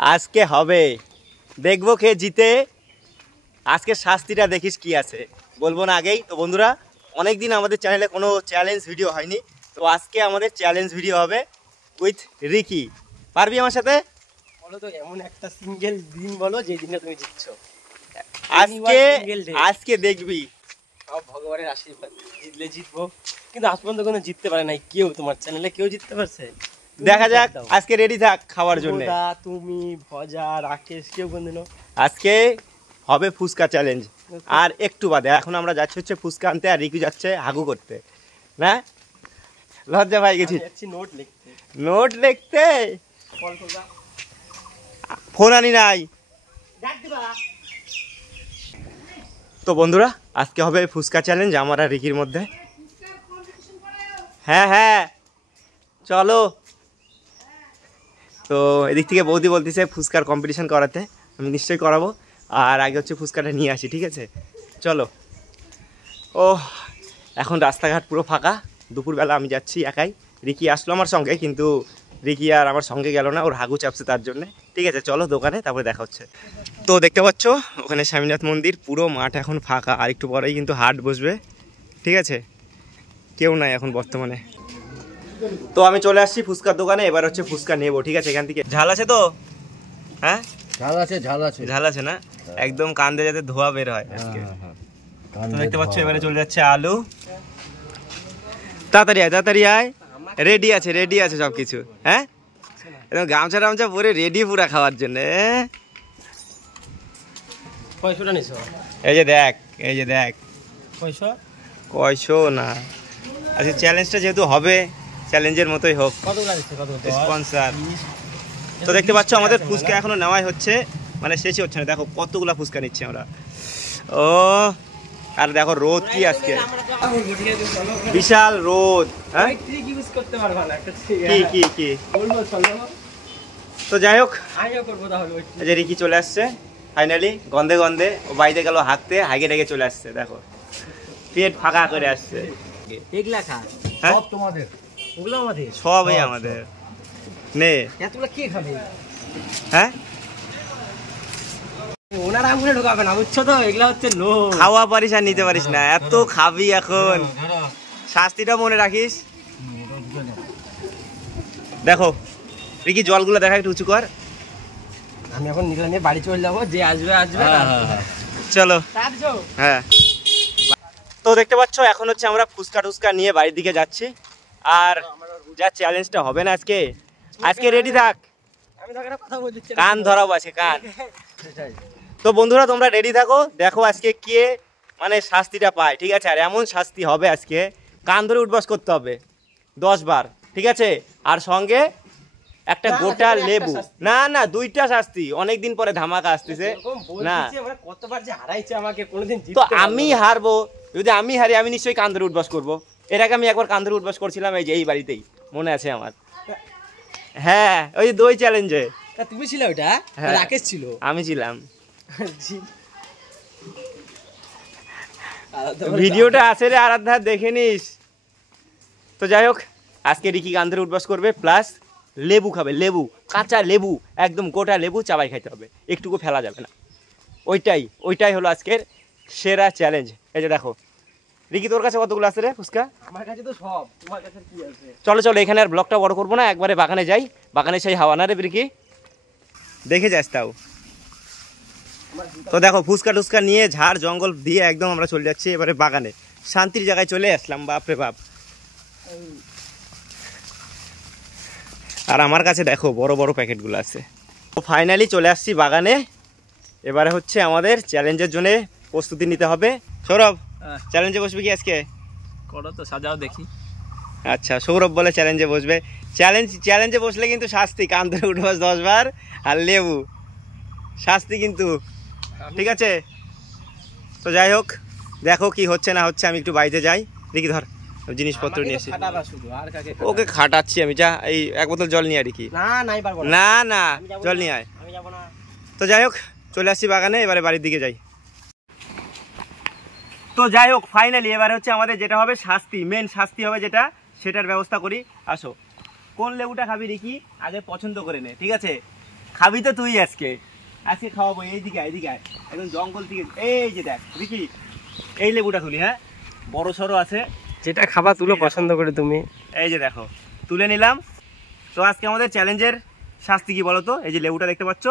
আজকে হবে, দেখবো কে জিতে। আজকে শাস্তিটা দেখিস কি আছে, বলবো না আগেই। তো বন্ধুরা, অনেক দিন আমাদের চ্যানেলে কোনো চ্যালেঞ্জ ভিডিও হয়নি, তো আজকে আমাদের চ্যালেঞ্জ ভিডিও হবে উইথ রিকি। পারবি আমার সাথে? বলো তো এমন একটা সিঙ্গেল দিন বলো যে দিনে তুমি জিতছো। আজকে দেখবি সব ভগবানের আশীর্বাদ, জিতলে জিতবো, কিন্তু আজ পর্যন্ত কোনো জিততে পারে নাই কেউ। তোমার চ্যানেলে কেউ জিততে পারছে? দেখা যাক। আজকে রেডি থাক খাওয়ার জন্য। তুমি, ভজা, রাকেশ, কেউ কোনদিনও। আজকে হবে ফুচকা চ্যালেঞ্জ। আর একটু বাদে এখন আমরা যাচ্ছি হচ্ছে ফুচকা আনতে, আর রিকু যাচ্ছে হাগু করতে। না লজ্জা পাই গেছি। নোট লিখতে ফোন আনি নাই। তো বন্ধুরা, আজকে হবে ফুচকা চ্যালেঞ্জ আমার আর রিকির মধ্যে। হ্যাঁ হ্যাঁ চলো। তো এদিক থেকে বৌদি বলতেছে ফুচকার কম্পিটিশন করাতে, আমি নিশ্চয়ই করাবো। আর আগে হচ্ছে ফুচকাটা নিয়ে আসি, ঠিক আছে? চলো। ও এখন রাস্তাঘাট পুরো ফাঁকা, দুপুরবেলা আমি যাচ্ছি একাই। রিকি আসলো আমার সঙ্গে, কিন্তু রিকি আর আমার সঙ্গে গেল না, ওর হাগু চাপছে তার জন্যে। ঠিক আছে চলো দোকানে, তারপরে দেখা হচ্ছে। তো দেখতে পাচ্ছ ওখানে স্বামীনাথ মন্দির, পুরো মাঠ এখন ফাঁকা। আর একটু পরেই কিন্তু হাট বসবে, ঠিক আছে? কেউ নাই এখন বর্তমানে। তো আমি চলে আসছি ফুচকার দোকানে, এবার হচ্ছে ফুচকা নেবো, ঠিক আছে? এখান থেকে ঝাল আছে তো? হ্যাঁ ঝাল আছে, ঝাল আছে না? একদম কান্দে যাতে ধোয়া বের হয় আজকে। তো দেখতে পাচ্ছ এবারে চলে যাচ্ছে আলু। তাড়াতাড়ি আয়, তাড়াতাড়ি আয়। রেডি আছে সব কিছু। হ্যাঁ একদম গামছা টামছা পরে রেডি পুরা খাওয়ার জন্য। এই যে দেখ, এই যে দেখ, কয়শো না। আজকে চ্যালেঞ্জটা যেহেতু হবে, চ্যালেঞ্জের মতোই হোক, স্পন্সর। তো দেখতে পাচ্ছ আমাদের ফুচকা এখনো নেওয়াই হচ্ছে, মানে শেষই হচ্ছে না। দেখো কতগুলা ফুচকা নিচ্ছি আমরা। ও আর দেখো রোদ কি আজকে, বিশাল রোদ। হ্যাঁ কি কি তো যাই হোক, এই যে রিকি চলে আসছে ফাইনালি, গন্ধে গন্ধে। ও বাড়িতে গেল হাঁকতে, হাগে ডেকে চলে আসছে। দেখো পেট ফাঁকা করে আসছে। সবই আমাদের নে। হ্যাঁ খাওয়া পারিস আর নিতে পারিস না, এত খাবি এখন। শাস্তিটা মনে রাখিস। দেখো রিকি জলগুলো দেখা একটু উঁচু কর। আমি এখন নিয়ে বাড়ি চলে যাবো, যে আসবে আসবে। চলো। হ্যাঁ তো দেখতে পাচ্ছ এখন হচ্ছে আমরা ফুচকা টুচকা নিয়ে বাড়ির দিকে যাচ্ছি। আর যা চ্যালেঞ্জটা হবে না আজকে, আজকে রেডি থাক, কান ধরাবো আজকে কান। তো বন্ধুরা তোমরা রেডি থাকো, দেখো আজকে কে মানে শাস্তিটা পায়, ঠিক আছে? আর এমন শাস্তি হবে আজকে, কান ধরে উঠবাস করতে হবে 10 বার, ঠিক আছে? আর সঙ্গে একটা গোটা লেবু। না না, 2টা শাস্তি। অনেকদিন পরে ধামাকা আসতেছে না। তো আমি হারবো, যদি আমি হারি আমি নিশ্চয়ই কান ধরে উঠবাস করবো। এর আগে আমি একবার কান ধরে উঠবাস করছিলাম, এই যে এই বাড়িতেই, মনে আছে আমার। হ্যাঁ ওই দই চ্যালেঞ্জে। তুমি ছিল ওটা? রাকেশ ছিল, আমি ছিলাম। ভিডিওটা আছে রে আরাধ্যা, দেখে নিস। তো যাই হোক, আজকে রিকি কান ধরে উঠবাস করবে, প্লাস লেবু খাবে। লেবু, কাঁচা লেবু, একদম গোটা লেবু চাবাই খাইতে হবে, একটুকু ফেলা যাবে না। ওইটাই হলো আজকের সেরা চ্যালেঞ্জ। এই যে দেখো রিকি, তোর কাছে কতগুলো আছে রে ফুচকা? আমার কাছে তো সব, তোমার কাছে কি আছে? চলো চলো, এখানে আর ব্লগটা বড় করবো না, একবারে বাগানে যাই। বাগানে সেই হাওয়া না রে রিকি, দেখে যাস তাও। তো দেখো ফুচকা টুচকা নিয়ে ঝাড় জঙ্গল দিয়ে একদম আমরা চলে যাচ্ছি এবারে বাগানে। শান্তির জায়গায় চলে আসলাম, বাপরে বাপ। আর আমার কাছে দেখো বড় বড় প্যাকেটগুলো আছে। তো ফাইনালি চলে আসছি বাগানে। এবারে হচ্ছে আমাদের চ্যালেঞ্জের জন্য প্রস্তুতি নিতে হবে। সৌরভ, চ্যালেঞ্জে বসবে কি আজকে? করো তো, সাজাও দেখি। আচ্ছা সৌরভ বলে চ্যালেঞ্জে বসবে। চ্যালেঞ্জে বসলে কিন্তু শাস্তি, কান ধরে উঠবাস 10 বার আর লেবু শাস্তি কিন্তু, ঠিক আছে? তো যাই হোক, দেখো কি হচ্ছে না হচ্ছে। আমি একটু বাড়িতে যাই, দেখি ধর জিনিসপত্র নিয়ে আসি। ওকে খাটাচ্ছি আমি, যা এই 1 বোতল জল নিয়ে আয় কি। না না জল নিয়ে আয়। তো যাই হোক চলে আসছি বাগানে, এবারে বাড়ির দিকে যাই। তো যাই হোক ফাইনালি এবারে হচ্ছে আমাদের যেটা হবে শাস্তি, মেন শাস্তি হবে যেটা, সেটার ব্যবস্থা করি। আসো, কোন লেবুটা খাবি রিকি আগে পছন্দ করে নে, ঠিক আছে? খাবি তো তুই আজকে আজকে খাওয়াবো। এইদিকে এইদিকে আয়, একদম জঙ্গল থেকে। এই যে দেখ রিকি, এই লেবুটা তুলি, হ্যাঁ বড় সড়ো আছে, যেটা খাবা তুলো পছন্দ করে তুমি। এই যে দেখো তুলে নিলাম। তো আজকে আমাদের চ্যালেঞ্জের শাস্তি কি বলো তো? এই যে লেবুটা দেখতে পাচ্ছ,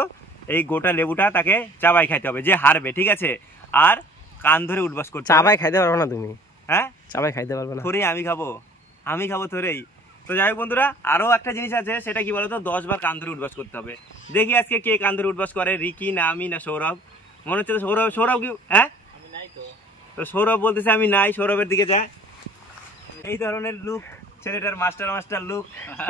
এই গোটা লেবুটা তাকে চাবাই খাইতে হবে, যে হারবে, ঠিক আছে? আর কান ধরে উঠবাস করতে হবে। চাবাই খাইতে পারবে না তুমি? হ্যাঁ চাবাই খাইতে পারবে না। তোরেই আমি খাবো তোরেই। তো যাই হোক বন্ধুরা, আরও একটা জিনিস আছে, সেটা কি বলতো? 10 বার কান ধরে উঠবাস করতে হবে। দেখি আজকে কে কান ধরে উঠবাস করে, রিকি না আমি না সৌরভ? মনে হচ্ছে তো সৌরভ কি? হ্যাঁ তো সৌরভ বলতেছে আমি নাই, সৌরভের দিকে যায়। এই ধরনের লুক ছেলেটার, মাস্টার লুক,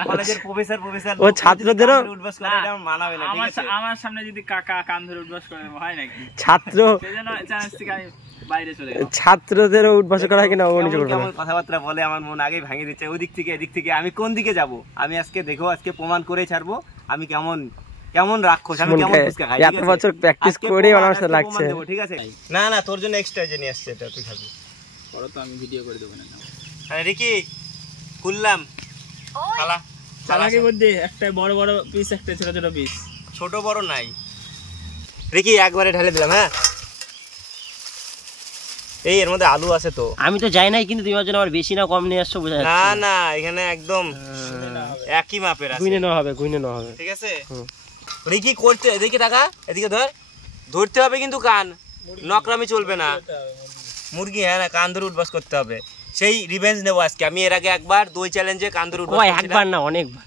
কলেজের প্রফেসর ও ছাত্রদেরও উঠবাস করে, এটা মানাবে না, ঠিক আছে? আমার সামনে যদি কাকা কান ধরে উঠবাস করে হয় নাকি? ছাত্র সেজন্য চ্যালেঞ্জ থেকে আমি বাইরে চলে গেলাম। ছাত্রদেরও উঠবাস করা হয় কিনা ও নিজে করবে না। কেমন কথাবার্তা বলে, আমার মন আগেই ভাঙিয়ে দিচ্ছে। ওদিক থেকে এদিক থেকে আমি কোন দিকে যাব? আমি আজকে দেখো, আজকে প্রমাণ করে ছাড়বো আমি কেমন রাক্ষস, আমি কেমন ফুচকা খাই। এত বছর প্র্যাকটিস করে আমার সাথে লাগছে, ঠিক আছে? না না, তোর জন্য এক্সট্রা যে নিয়ে আসছে, এটা তুই খাবি। পরে তো আমি ভিডিও করে দেবো না। আরে রিকি, খুললাম খালা। চালাকি বুদ্ধি, একটা বড় বড় পিস, একটা ছোট ছোট পিস। ছোট বড় নাই রিকি, একবারে ঢেলে দিলাম। হ্যাঁ এই এর মধ্যে আলু আছে তো। আমি তো যাই নাই, কিন্তু তোমার জন্য আবার বেশি না কম নিয়ে আসছো বোঝা যাচ্ছে না না, এখানে একদম একই মাপের আছে। গুইনে নেওয়া হবে ঠিক আছে? রিকি করতে, এদিকে টাকা, এদিকে ধরতে হবে কিন্তু কান, নকরামি চলবে না। মুরগি, হ্যাঁ না, কান ধরে উঠবাস করতে হবে। সেই রিভেঞ্জ নেবো আজকে। আমি এর আগে একবার দই চ্যালেঞ্জে কান ধরে উঠবাস করেছিলাম, একবার না অনেকবার।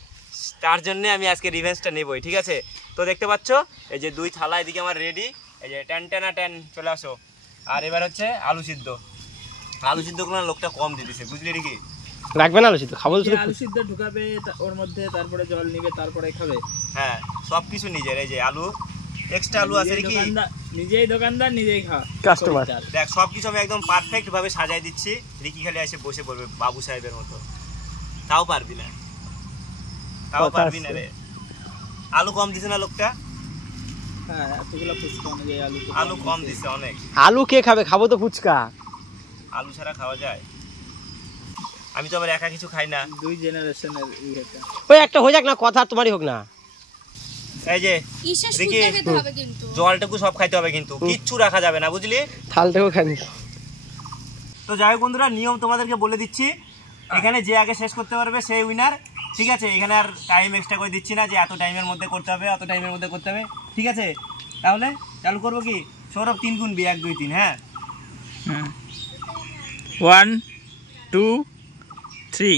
তার জন্য আমি আজকে রিভেঞ্জটা নেবই, ঠিক আছে? তো দেখতে পাচ্ছ এই যে 2 থালা এদিকে আমার রেডি, এই যে টেন চলে আসো। আর এবার হচ্ছে আলু সিদ্ধ কোনো লোকটা কম দিয়ে দিছে, বুঝলি রিকি? রাখবে না আলু সিদ্ধ, খাবো শুধু আলু সিদ্ধ ঢুকাবে ওর মধ্যে, তারপরে জল নিবে, তারপরে খাবে। হ্যাঁ সবকিছু নিজের। এই যে আলু, এক্সট্রা আলু আছে রিকি, নিজেই দোকানদার নিজেই খা কাস্টমার। দেখ সবকিছু আমি একদম পারফেক্ট ভাবে সাজাই দিচ্ছি। রিকি খালি এসে বসে পড়বে বাবু সাহেবের মতো। তাও পারবি না রে। আলু কম দিছে না লোকটা? হ্যাঁ, এতগুলো ফুচকা অনুযায়ী আলু কম দিছে অনেক। আলু কে খাবে? খাবো তো ফুচকা। আলু ছাড়া খাওয়া যায়? আমি তো আবার একা কিছু খাই না। 2 জেনারেশনের এটা। ওই একটা হয়ে যাক না, কথা তোমারই হোক না। এই যে রিকি, জলটুকু সব খাইতে হবে কিন্তু, কিচ্ছু রাখা যাবে না, বুঝলি? থালটাও খানি। তো যাই হোক বন্ধুরা, নিয়ম তোমাদেরকে বলে দিচ্ছি। এখানে যে আগে শেষ করতে পারবে সেই উইনার, ঠিক আছে? এখানে আর টাইম এক্সট্রা করে দিচ্ছি না যে এত টাইমের মধ্যে করতে হবে, ঠিক আছে? তাহলে চালু করবো কি? সৌরভ 3 গুনবি, 1 2 3। হ্যাঁ 1 2 3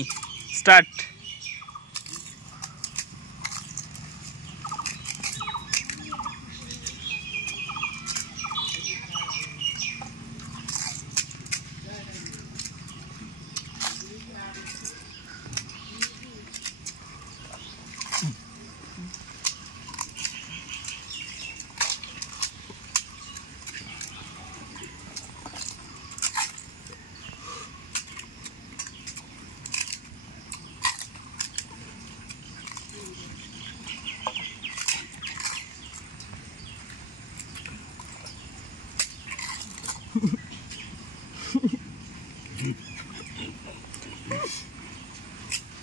স্টার্ট।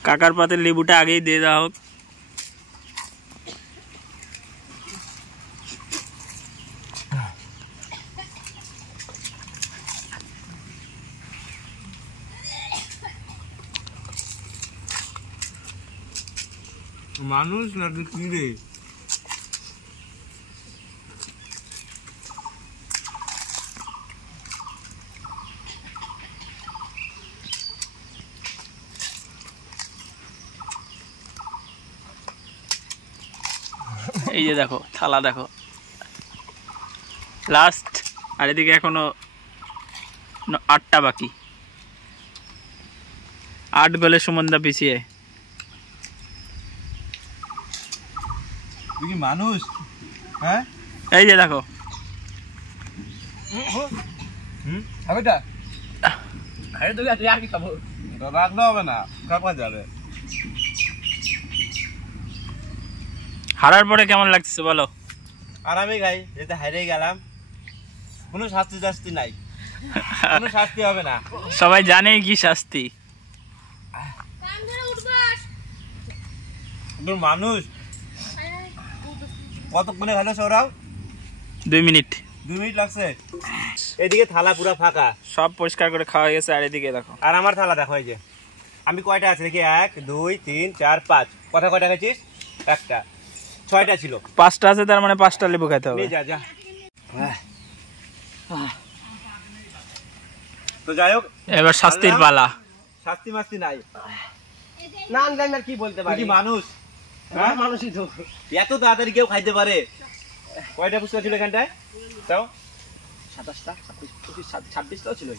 কাকার পাতে লেবুটা আগেই দিয়ে দেওয়া হোক। মানুষ নাকি কি রে? এই যে দেখো থালা, দেখো লাস্ট। আর এদিকে এখনো 8টা বাকি। 8 গোলে সুমনদা পিছিয়ে। তুই কি মানুষ? হ্যাঁ এই যে দেখো, খাবেটা? আরে তুই আর কি খাবো? রাখলে হবে না, কাপা যাবে। হারার পরে কেমন লাগছে বলো? আর আমি গাই যেতে হারিয়ে গেলাম, কোনো শাস্তি নাই, কোনো শাস্তি হবে না। সবাই জানে কি শাস্তি। মানুষ কতক্ষণে খেলো সৌরভ? 2 মিনিট। 2 মিনিট লাগছে। এদিকে থালা পুরো ফাঁকা, সব পরিষ্কার করে খাওয়া গেছে। আর এদিকে দেখো, আর আমার থালা দেখো। এই যে আমি কয়টা আছে দেখি, 1 2 3 4 5। কয়টা খেয়েছিস? একটা। 6টা ছিল। 5টা আছে, তার মানে 5টা লেবু খেতে হবে। যা যা। তো যাই হোক, এবার শাস্তির পালা। শাস্তি মাস্তি নাই। না আমি আর কি বলতে পারি, কি মানুষ? হ্যাঁ মানুষই তো। এত তাড়াতাড়ি কেউ খাইতে পারে? কয়টা ফুচকা ছিল এখানটায়? তাও 27টা 25 26টাও ছিল।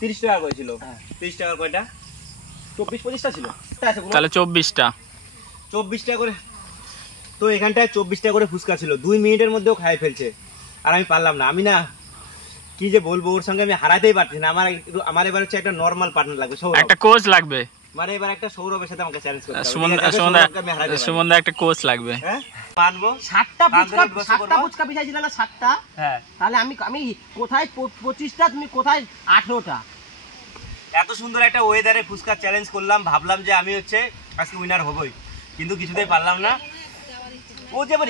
30 টাকা করে ছিল। 30 টাকা কয়টা? 24-25টা ছিল। তাহলে 24টা। 24 টাকা করে। তো এখানটায় 24 টাকা করে ফুচকা ছিল। 2 মিনিটের মধ্যেও খাই ফেলছে, আর আমি পারলাম না। আমি না কি যে বলবো, ওর সঙ্গে আমি হারাতেই পারছি না। আমার এবার হচ্ছে একটা নরমাল পার্টনার লাগবে, সৌরভ। একটা কোচ লাগবে। মানে এবার একটা সৌরভের সাথে আমাকে চ্যালেঞ্জ করতে হবে। সুমনদা একটা কোচ লাগবে। হ্যাঁ মানবো। 7টা ফুচকা পিছাইছিল না 7টা? হ্যাঁ। তাহলে আমি কোথায় 25টা, তুমি কোথায় 18টা? এত সুন্দর একটা ওয়েদারে ফুচকা চ্যালেঞ্জ করলাম, ভাবলাম যে আমি হচ্ছে আজকে উইনার হবই, কিন্তু কিছুতেই পারলাম না। ও যে আবার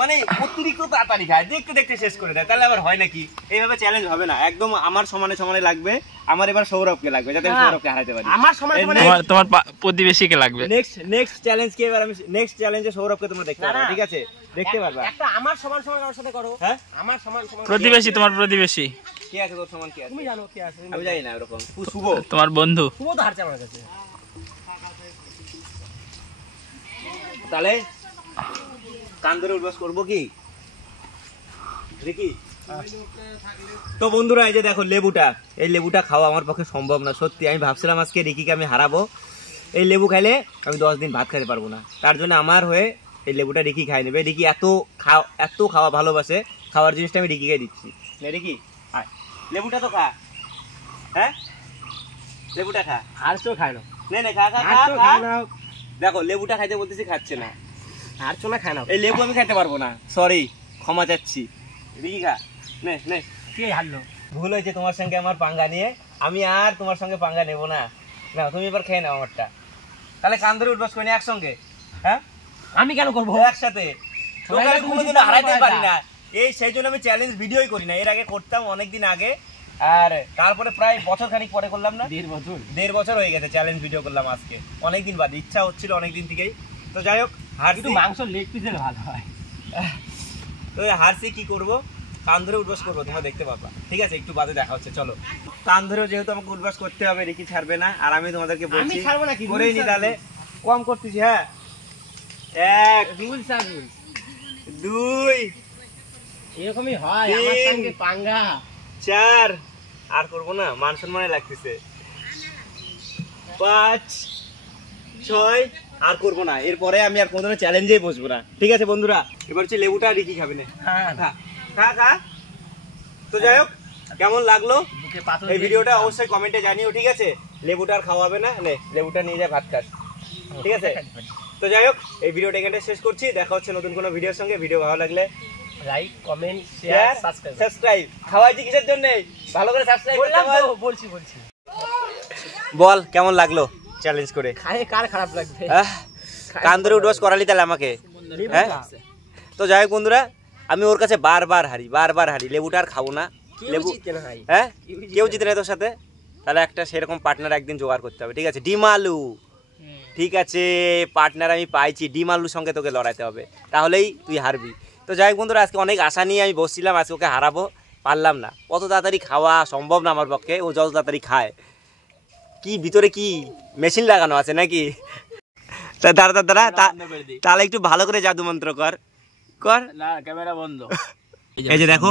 মানে অতিরিক্ত তাড়াতাড়ি খায়, দেখতে দেখতে শেষ করে দেয়। তাহলে আবার হয় নাকি? এইভাবে চ্যালেঞ্জ হবে না। একদম আমার সমানে সমানে লাগবে। আমার এবার সৌরভকে লাগবে, যাতে আমি সৌরভকে হারাতে পারি। আমার সমানে তোমার প্রতিবেশীকে লাগবে। নেক্সট চ্যালেঞ্জ কি? এবার আমি নেক্সট চ্যালেঞ্জে সৌরভকে তোমরা দেখতে পারবে, ঠিক আছে? দেখতে পারবে। একটা আমার সমান আমার সাথে করো। হ্যাঁ, আমার সমান প্রতিবেশী, তোমার প্রতিবেশী কে আছে? তোর সমান কে আছে? তুমি জানো কে আছে? আমি জানি না। এরকম শুভ, তোমার বন্ধু। শুভ তো হারছে আমার কাছে। তাহলে কান ধরে উঠবাস করবো কি দেখি? তো বন্ধুরা, এই যে দেখো লেবুটা, এই লেবুটা খাওয়া আমার পক্ষে সম্ভব না সত্যি। আমি ভাবছিলাম আজকে রিকিকে আমি হারাবো। এই লেবু খাইলে আমি 10 দিন ভাত খেতে পারবো না। তার জন্য আমার হয়ে এই লেবুটা রিকি খাই নেবে। রিকি এত খাওয়া ভালোবাসে, খাওয়ার জিনিসটা আমি রিকিকে দিচ্ছি। রিকি আয়, লেবুটা তো খা। হ্যাঁ, লেবুটা খা। হারছো খায় না। নে খা খা হারছো খা। খায় না। দেখো লেবুটা খাইতে বলতেছি, খাচ্ছে না। হারছো না, খায় না। এই লেবু আমি খাইতে পারবো না, সরি, ক্ষমা চাচ্ছি। রিকি খা। নে। কে হারলো? ভুল হয়েছে তোমার সঙ্গে আমার পাঙ্গা নিয়ে। আমি আর তোমার সঙ্গে পাঙ্গা নেবো না। না, তুমি এবার খেয়ে নাও আমারটা। তাহলে কান ধরে উঠবাস করি একসঙ্গে। হ্যাঁ, আমি কেন করবো? একসাথে। তোকে আমি কোনোদিন হারাইতে পারি না। সেই জন্য আমি চ্যালেঞ্জ ভিডিওই করি না। এর আগে করতাম অনেকদিন আগে, আর তারপরে প্রায় বছর খানিক পরে করলাম না। 1.5 বছর হয়ে গেছে চ্যালেঞ্জ ভিডিও করলাম আজকে। অনেকদিন বাদে, ইচ্ছা হচ্ছিল অনেকদিন থেকেই। তো যাই হোক, হারছি। মাংস লেগ পিসের ভালো হয়। তো হারছি, কি করবো? কান ধরে উঠবাস করবো, তোমরা দেখতে পাবা, ঠিক আছে? একটু বাদে দেখা হচ্ছে। চলো, কান ধরেও যেহেতু আমাকে উঠবাস করতে হবে, রিকি ছাড়বে না। আর আমি তোমাদেরকে বলছি, ছাড়বো না, কি করেই নি। তাহলে কম করতেছি। হ্যাঁ, 1 2 এরকমই হয় আমার সঙ্গে পাঙ্গা। 4, আর করবো না, মান সম্মানে লাগতেছে। 5 6, আর করবো না। এরপরে আমি আর কোনো চ্যালেঞ্জেই বসবো না, ঠিক আছে বন্ধুরা? এবার হচ্ছে লেবুটা রিকি খাবে না। খা। তো যাই হোক, কেমন লাগলো এই ভিডিওটা অবশ্যই কমেন্টে জানিও, ঠিক আছে? লেবুটা আর খাওয়াবে না। নে, লেবুটা নিয়ে যা, ভাত খাস, ঠিক আছে? তো যাই হোক, এই ভিডিওটা এখানে শেষ করছি। দেখা হচ্ছে নতুন কোনো ভিডিওর সঙ্গে। ভিডিও ভালো লাগলে লাইক, কমেন্ট, শেয়ার, সাবস্ক্রাইব। খাওয়াইছি কিসের জন্য? ভালো করে সাবস্ক্রাইব করতে বল। বলছি বল কেমন লাগলো চ্যালেঞ্জ করে? খায় কার খারাপ লাগবে? কান ধরে উঠবাস করালি তাহলে আমাকে। হ্যাঁ, তো যাই হোক বন্ধুরা, আমি ওর কাছে বারবার হারি। লেবুটা আর খাবো না। লেবু, হ্যাঁ, কেউ জিতে না তোর সাথে। তাহলে একটা সেরকম পার্টনার একদিন জোগাড় করতে হবে, ঠিক আছে? ডিমালু, ঠিক আছে? পার্টনার আমি পাইছি। ডিমালুর সঙ্গে তোকে লড়াইতে হবে, তাহলেই তুই হারবি। তো যাই হোক বন্ধুরা, আজকে অনেক আশা নিয়ে আমি বসছিলাম, আজকে ওকে হারাবো, পারলাম না। অত তাড়াতাড়ি খাওয়া সম্ভব না আমার পক্ষে। ও যত তাড়াতাড়ি খায়, কি ভিতরে কি মেশিন লাগানো আছে নাকি? দাঁড়া, তাহলে একটু ভালো করে জাদু মন্ত্র কর। না, ক্যামেরা বন্ধ। এই যে দেখো,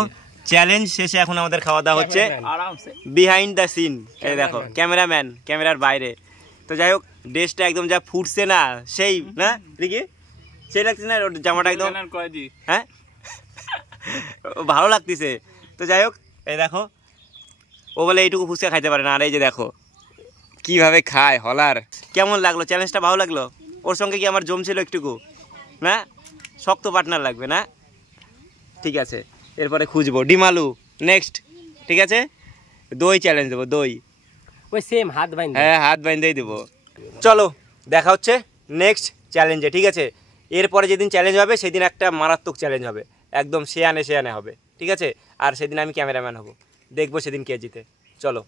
চ্যালেঞ্জ শেষে এখন আমাদের খাওয়া দাওয়া হচ্ছে বিহাইন্ড দ্য সিন। এই দেখো ক্যামেরাম্যান ক্যামেরার বাইরে। তো যাই হোক, ড্রেসটা একদম যা ফুটছে না, সেই না রিকি, সেই লাগছে না জামাটা একদম? হ্যাঁ, ভালো লাগতেছে। তো যাই হোক, এই দেখো, ও বলে এইটুকু ফুচকা খাইতে পারে না, আর এই যে দেখো কিভাবে খায় হলার। কেমন লাগলো চ্যালেঞ্জটা? ভালো লাগলো? ওর সঙ্গে কি আমার জমছিল একটুকু না? শক্ত পার্টনার লাগবে না? ঠিক আছে, এরপরে খুঁজবো ডিমালু নেক্সট, ঠিক আছে? দই চ্যালেঞ্জ দেবো, দই। ওই সেম হাত বাইন্ধে। হ্যাঁ, হাত বাইন্ধেই দেবো। চলো, দেখা হচ্ছে নেক্সট চ্যালেঞ্জে, ঠিক আছে? এরপরে যেদিন চ্যালেঞ্জ হবে সেদিন একটা মারাত্মক চ্যালেঞ্জ হবে, একদম সে আনে হবে, ঠিক আছে? আর সেদিন আমি ক্যামেরাম্যান হব, দেখবো সেদিন কে জিতে। চলো।